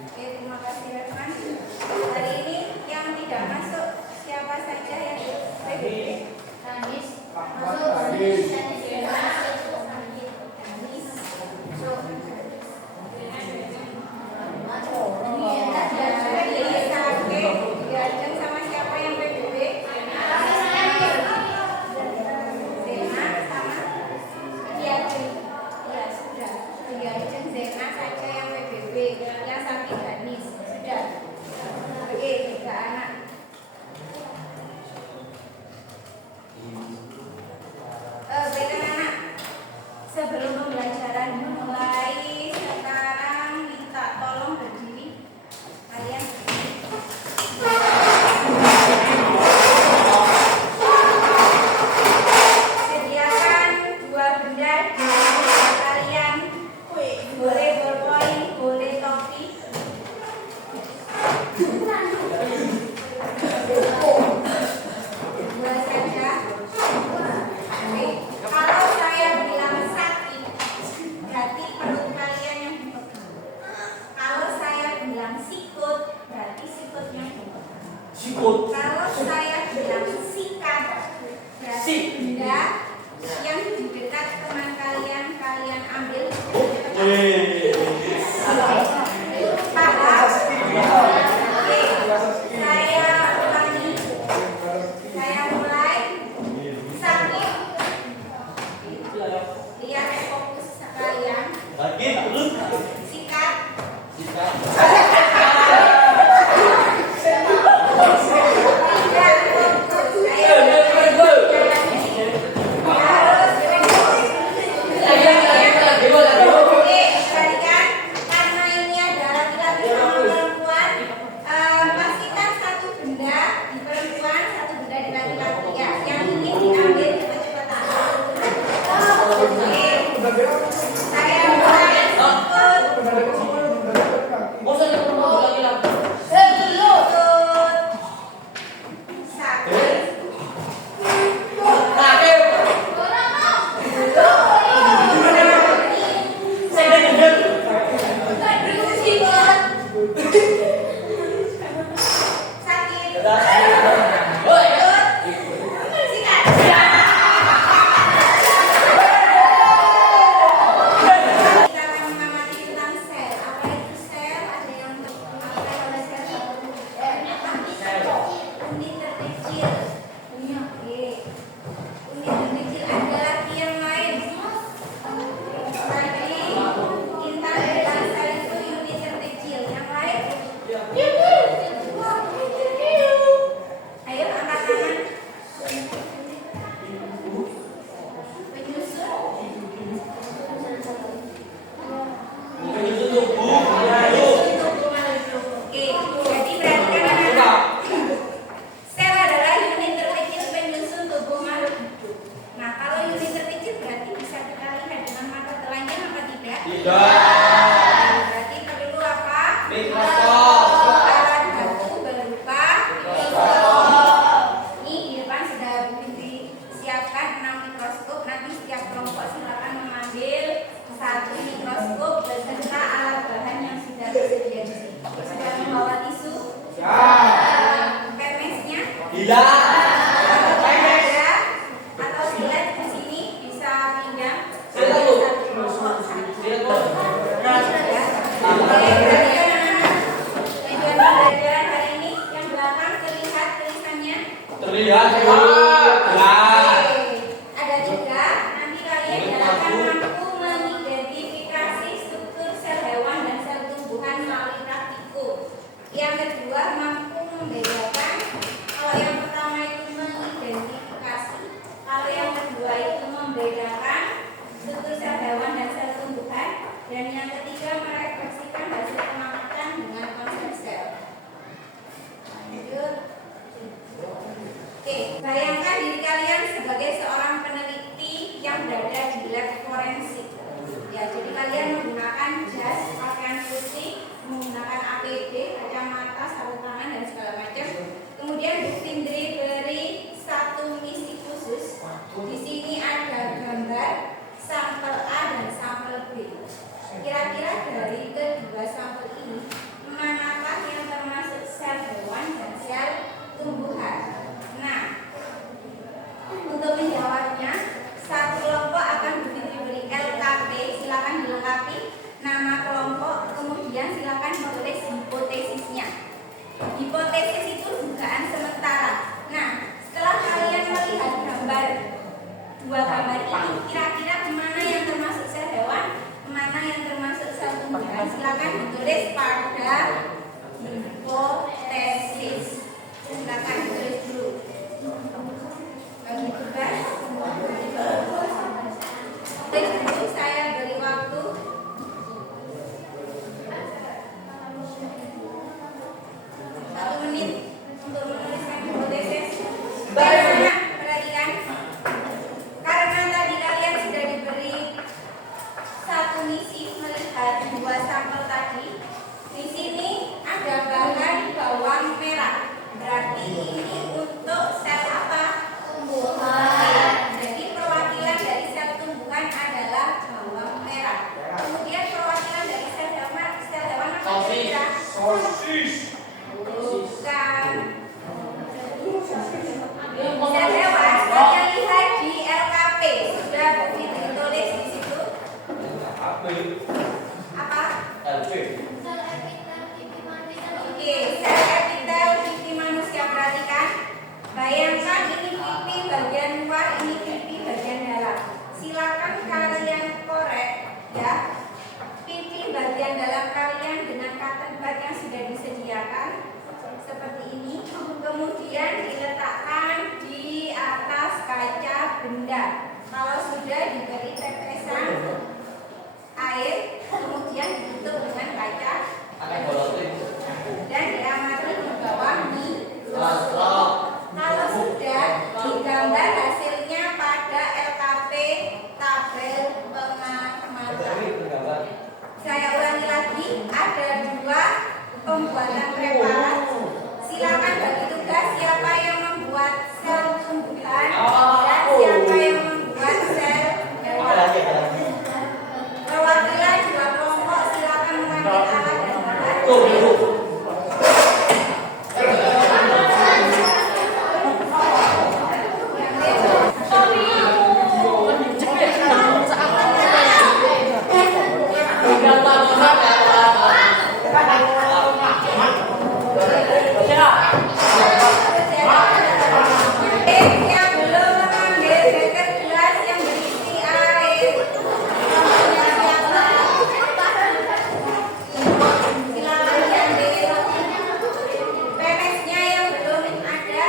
Oke, terima kasih Refman. Hari ini yang tidak masuk siapa saja yang PBB? Tanis. Masuk. Tanis. Sama siapa yang PBB? Zena saja yang PBB, yang sakit Danis sudah. Oke, 3 anak. Baiklah anak, sebelum pembelajaran dimulai, sekarang minta tolong berdiri kalian. Sediakan 2 benda di meja kalian. Boleh ballpoint, boleh topi. Dua saja. Oke. Kalau saya bilang sakit, berarti perut kalian yang dipegang. Kalau saya bilang sikut, berarti sikutnya dipegang. Kalau saya bilang sikat, berarti benda yang di dekat teman kalian, kalian ambil. Saya ulangi. Saya mulai. Sakit. Lihat fokus sekalian. Sikat. Ada juga nanti kalian akan mampu mengidentifikasi struktur sel hewan dan sel tumbuhan melalui praktikum. Yang kedua mampu membedakan. Kalau yang pertama itu mengidentifikasi, kalau yang kedua itu membedakan struktur sel hewan dan sel tumbuhan, dan yang ketiga merefleksikan hasil pengamatan dengan konsep sel. Lanjut. Oke, bayangkan diri kalian sebagai seorang peneliti yang berada di lab forensik. Ya, jadi kalian menggunakan jas, pakaian putih, menggunakan APD, kacamata, sarung tangan dan segala macam. Kemudian diberi satu misi khusus. Di sini ada gambar sampel A dan sampel B. Kira-kira dari Kemudian silakan menulis hipotesisnya. Hipotesis itu dugaan sementara. Nah, setelah kalian melihat dua gambar ini, kira-kira mana yang termasuk sel hewan, mana yang termasuk sel tumbuhan? Silakan ditulis pada hipotesis. Silakan ditulis dulu. Bagi tugas, tulis dulu, saya beri waktu 1 menit untuk menuliskan hipotesis. Bagaimana? Perhatikan. Karena tadi kalian sudah diberi satu misi melihat dua sampel tadi. Di sini ada bahan bawang merah. Berarti ini untuk sel apa? Tumbuhan. Jadi perwakilan dari sel tumbuhan adalah bawang merah. Kemudian perwakilan dari sel hewan apa kira-kira? Bukan. Sel hewan saya lihat di LKP sudah ditulis di situ. Apa? Oke, sel epitel pipi manusia, perhatikan. Bayangkan ini pipi bagian luar, ini pipi bagian dalam. Silakan kalian korek ya. Pipi bagian dalam kalian dengan cotton bud yang sudah disediakan seperti ini. Kemudian diletakkan di atas kaca benda. Kalau sudah diberi tetesan air, kemudian ditutup dengan kaca dan diamati di bawah mikroskop. Kalau sudah digambar hasilnya pada LKP tabel pengamatan. Saya ulangi lagi, ada dua pembuatan preparat. Silakan bagi tugas siapa yang membuat sel tumbuhan dan siapa yang membuat sel hewan. Perwakilan dua kelompok silakan mengambil alat dan bahan. Yang belum mengambil beker gelas yang berisi air. Silakan diambil. Pepesnya yang belum ada.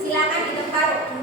Silakan di tempat.